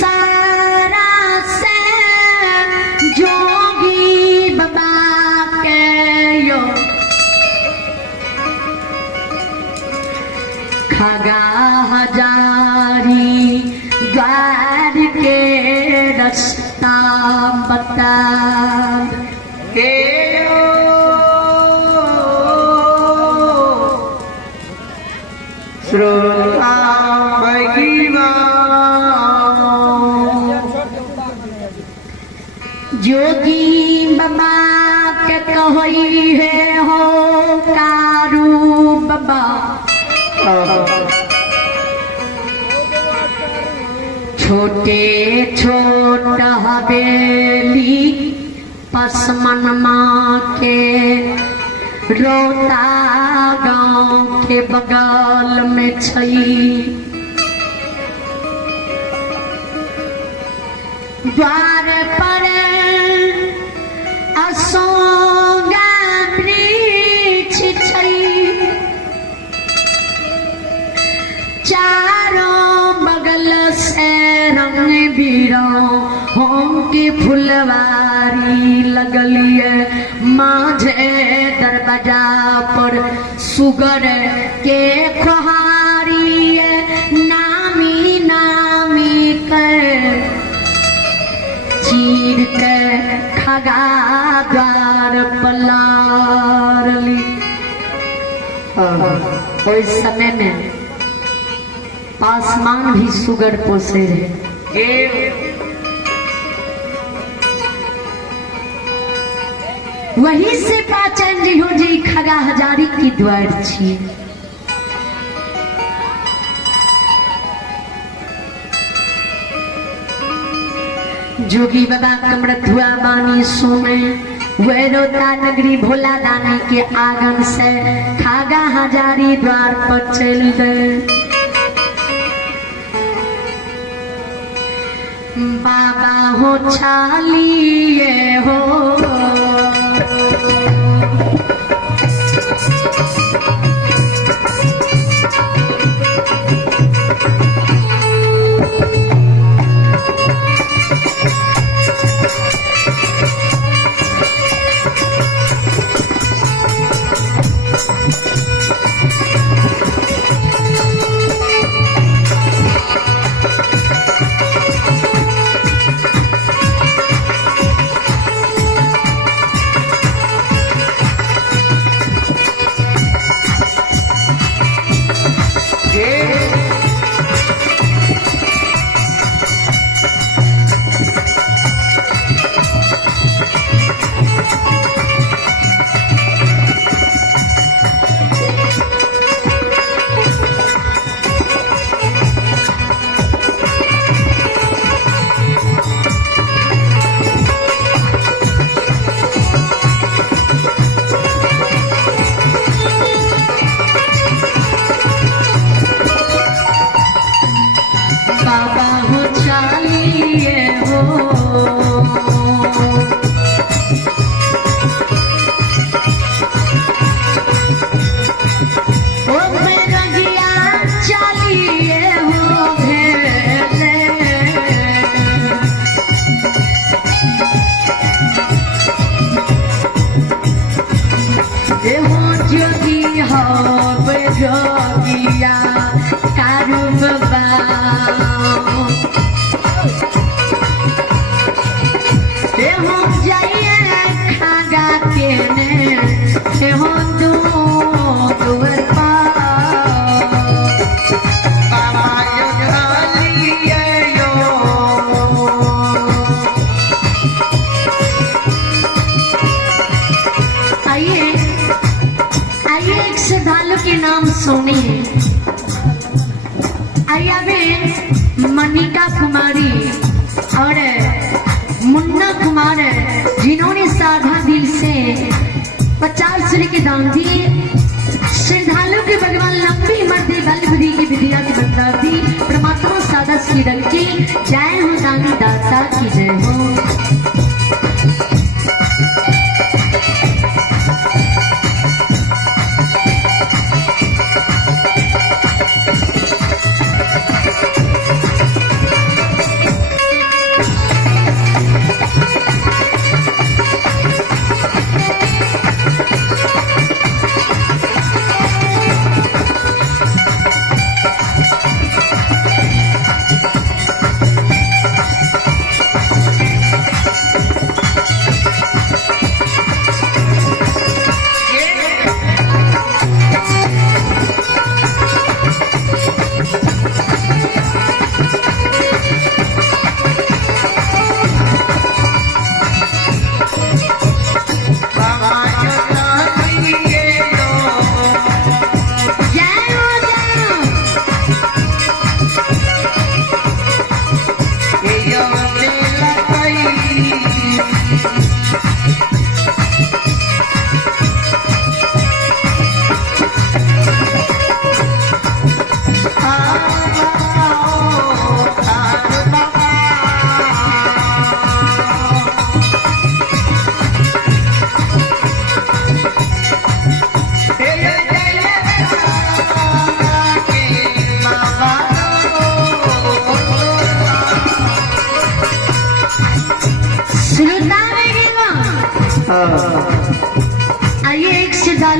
सारा से जोगी बाबा के यो खगा हजारी द्वार के रास्ता बता के श्रोता जोगी बाबा के कही है हो कारू बाबा छोटे छोट हवेली पसमन माँ के रोता गाँव के बगल में छई द्वार पर असोगा वृक्ष छई चारों बगल से रंग बिरंग की फुलवारी लगलिए माझे दरवाजा पर सुगर के खोहारी नामी नामी कर चीर के खगा द्वार पलारली। उस समय में आसमान भी सुगर पोसे रहे। वही से पाचन जी हो जी खगा हजारी की द्वार छी। जोगी बाबा कमरथुआ बानी सोने वैरोता नगरी भोला दानी के आंगन से खागा हजारी द्वार पर चल गए। बाबा हो छालिए हो मनिका कुमारी और मुन्ना कुमार जिन्होंने साधा दिल से 50 रुपए के दान दिए। श्रद्धालु के भगवान लंबी उम्र दे बल बुद्धि की विद्या की बता दी। परमात्मा सादा सी रखे। जय हो दानी दाता की जय हो।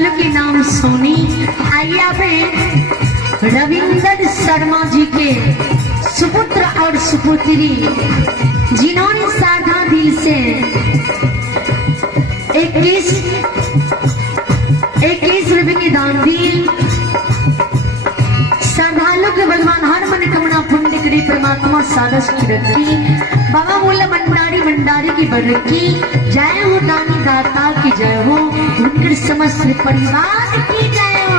श्रद्धालु के नाम सोनी। आइया में रविंद्र शर्मा जी के सुपुत्र और सुपुत्री जिन्होंने साधा दिल से 21 रुपए की दान दी। श्रद्धालु के भगवान हर मनोकामना पूर्ण करे परमात्मा सारस की रखी। बाबा मूल्य भंडारी की बरकी। जय हो दानी दाता की जय हो, उनके समस्त परिवार की जय हो।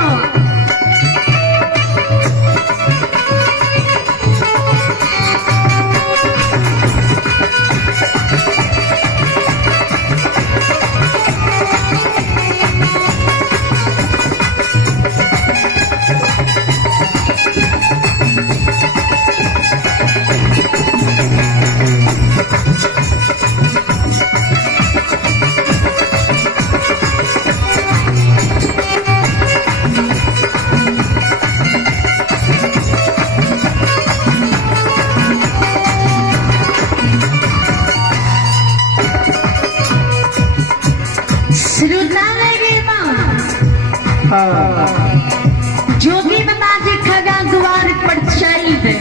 जोगी बाबा जी खगा द्वार पर चल दे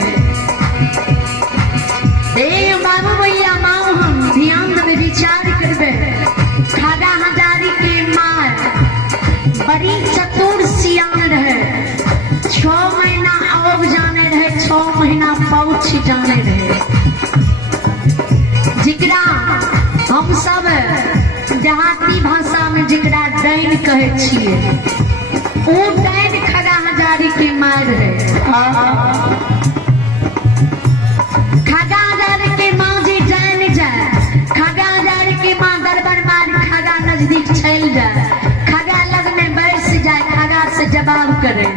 बाबू भैया माओ हम ध्यान में विचार करबे। खगा हजारी के मार बड़ी चतुर सियान रहे। 6 महीना आग जाने रहे, 6 महीना पौछ जाने रहे। जिकरा हम सब देहाती भाषा में जिकरा दैन कहे छिए, वो दैन खगा हजारी के मार है। खगा हजारी के माँ जी जान जाए, खगा हजारी के माँ दरबार मार खगा नजदीक चल जाए, खगा लग में बैठ जाए, खगा से जवाब करे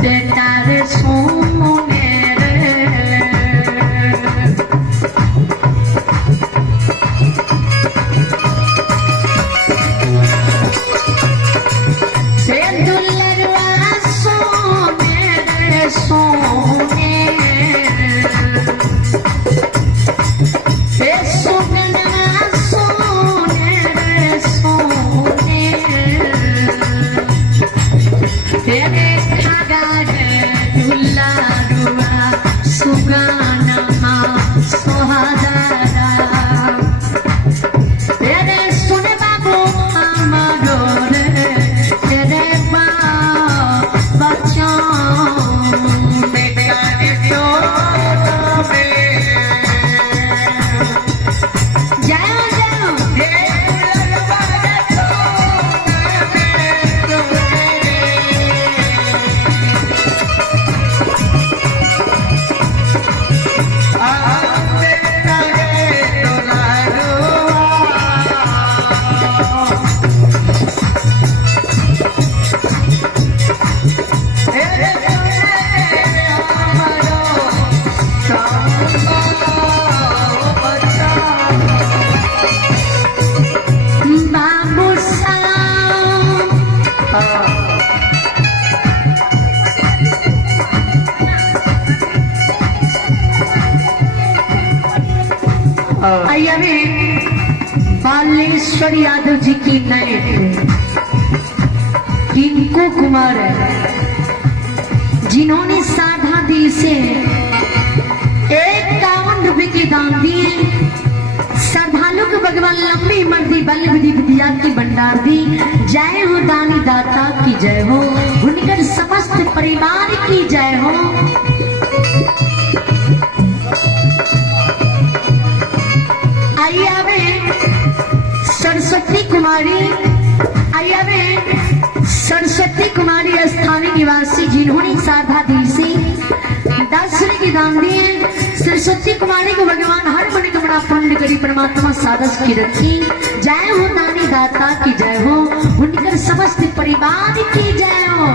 बेटा रे सोने बालेश्वर यादव जी की नाइट किंकू कुमार जिन्होंने साधा दिल से 51 रुपए की दान दिए। श्रद्धालु को भगवान लंबी उम्र दी, बल बुद्धि विद्या की भंडार दी। जय हो दानी दाता की जय हो, उनकर समस्त परिवार की जय हो। आइया में सरस्वती कुमारी स्थानीय निवासी जिन्होंने साधा दिल से 10 रुपए की दान दिए। सरस्वती कुमारी को भगवान हर मनोकामना पूर्ण करी परमात्मा सारस की रखी। जय हो दानी दाता की जय हो, उनकर समस्त परिवार की जय हो।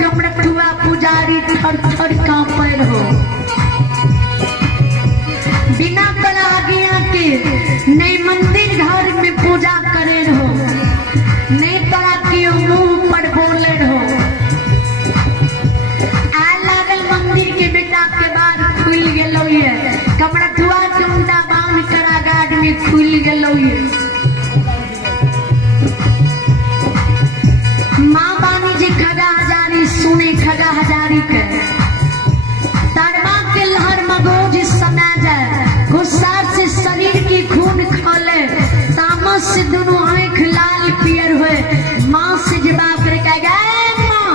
कमरथुआ पुजारी थर थर कांपे हो। बिना तला आज्ञा के नहीं मंदिर घर में पूजा करे हो, नहीं तला के मुंह पर बोले हो। आ लागल मंदिर के बेटा के बाद खुल गेलो ये, कमरथुआ के मुंडा बांध कारागार में खुल गेलो ये। माँ बानी जी खगा हजारी सुने खगा हजारी के तरवा के लहर मगोज समा जाए, गुस्सार से शरीर की खून खोले, तामस से दोनों आंख लाल पियर हुए। माँ से जवाब कर गए माँ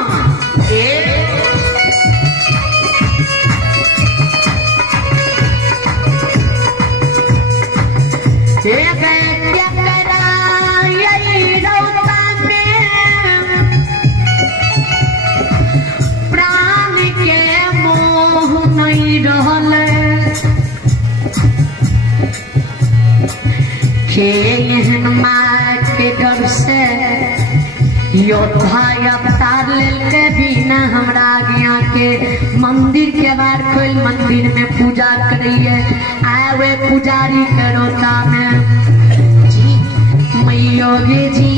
क्या करा यही रौता में प्राण के मोह नहीं रहल के एहन माँ के डर से योद्धा अवतार लेके बिना हमरा आज्ञा के मंदिर के बाहर खोल मंदिर में पूजा करिए। आवे पुजारी करोता में जी मैयोगे जी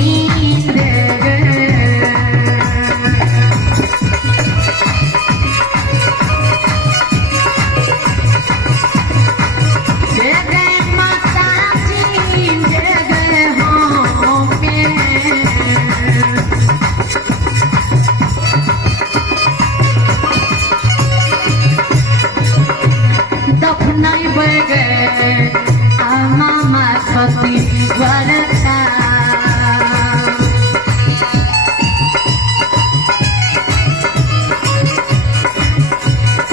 दफनाई बगे मामा सती वरता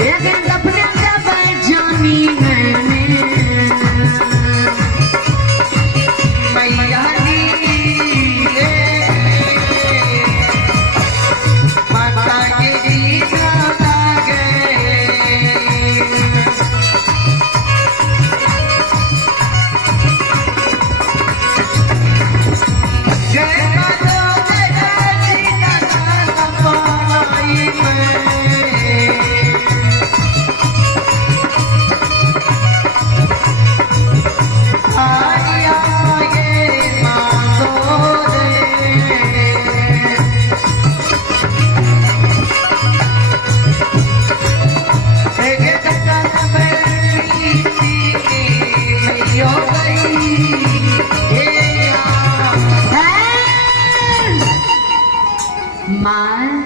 एक दफने जब जानी मैंने मैया माता की माँ